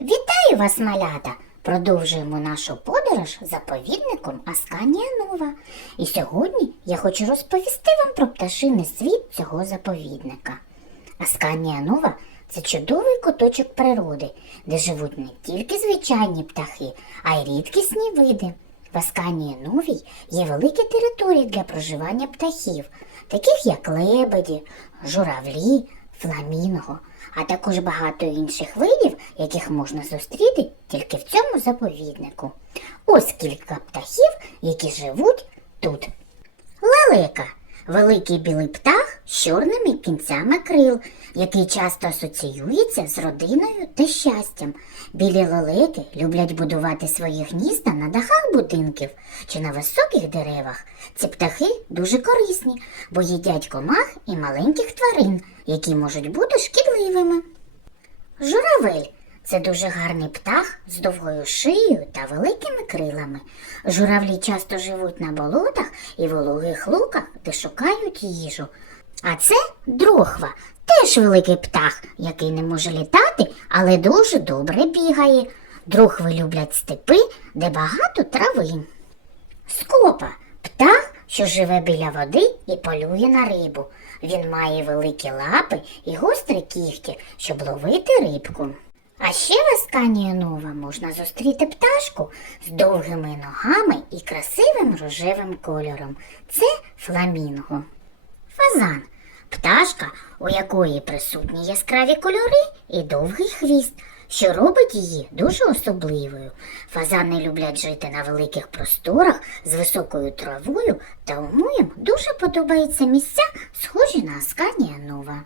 Вітаю вас, малята! Продовжуємо нашу подорож заповідником Асканія Нова. І сьогодні я хочу розповісти вам про пташиний світ цього заповідника. Асканія Нова це чудовий куточок природи, де живуть не тільки звичайні птахи, а й рідкісні види. В Асканії Новій є великі території для проживання птахів, таких як лебеді, журавлі, фламінго, а також багато інших видів, яких можна зустріти тільки в цьому заповіднику. Ось кілька птахів, які живуть тут. Лелека великий білий птах чорними кінцями крил, який часто асоціюється з родиною та щастям. Білі лелеки люблять будувати свої гнізда на дахах будинків чи на високих деревах. Ці птахи дуже корисні, бо їдять комах і маленьких тварин, які можуть бути шкідливими. Журавель це дуже гарний птах з довгою шиєю та великими крилами. Журавлі часто живуть на болотах і вологих луках, де шукають їжу. А це дрохва, теж великий птах, який не може літати, але дуже добре бігає. Дрохви люблять степи, де багато трави. Скопа птах, що живе біля води і полює на рибу. Він має великі лапи і гострі кігті, щоб ловити рибку. А ще в Асканії Нова можна зустріти пташку з довгими ногами і красивим рожевим кольором. Це фламінго. Фазан пташка, у якої присутні яскраві кольори і довгий хвіст, що робить її дуже особливою. Фазани люблять жити на великих просторах з високою травою, тому їм дуже подобаються місця, схожі на Асканія Нова.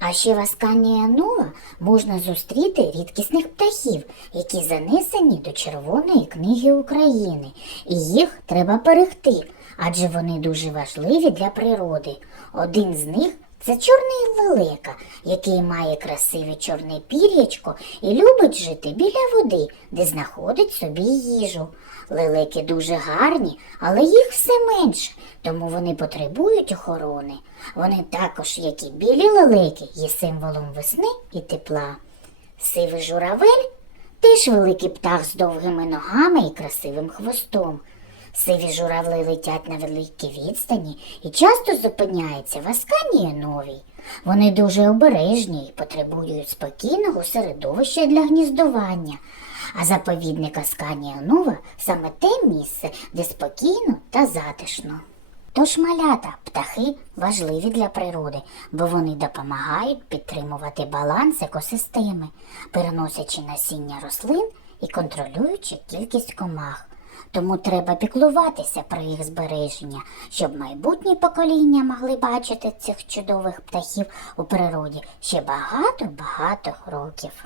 А ще в Асканія Нова можна зустріти рідкісних птахів, які занесені до Червоної книги України, і їх треба берегти, адже вони дуже важливі для природи. Один з них це чорний лелека, який має красиве чорне пір'ячко і любить жити біля води, де знаходить собі їжу. Лелеки дуже гарні, але їх все менше, тому вони потребують охорони. Вони також, як і білі лелеки, є символом весни і тепла. Сивий журавель теж великий птах з довгими ногами і красивим хвостом. Сиві журавли летять на великій відстані і часто зупиняються в Асканії Новій. Вони дуже обережні і потребують спокійного середовища для гніздування. А заповідник Асканія Нова саме те місце, де спокійно та затишно. Тож малята, птахи важливі для природи, бо вони допомагають підтримувати баланс екосистеми, переносячи насіння рослин і контролюючи кількість комах. Тому треба піклуватися про їх збереження, щоб майбутні покоління могли бачити цих чудових птахів у природі ще багато-багато років.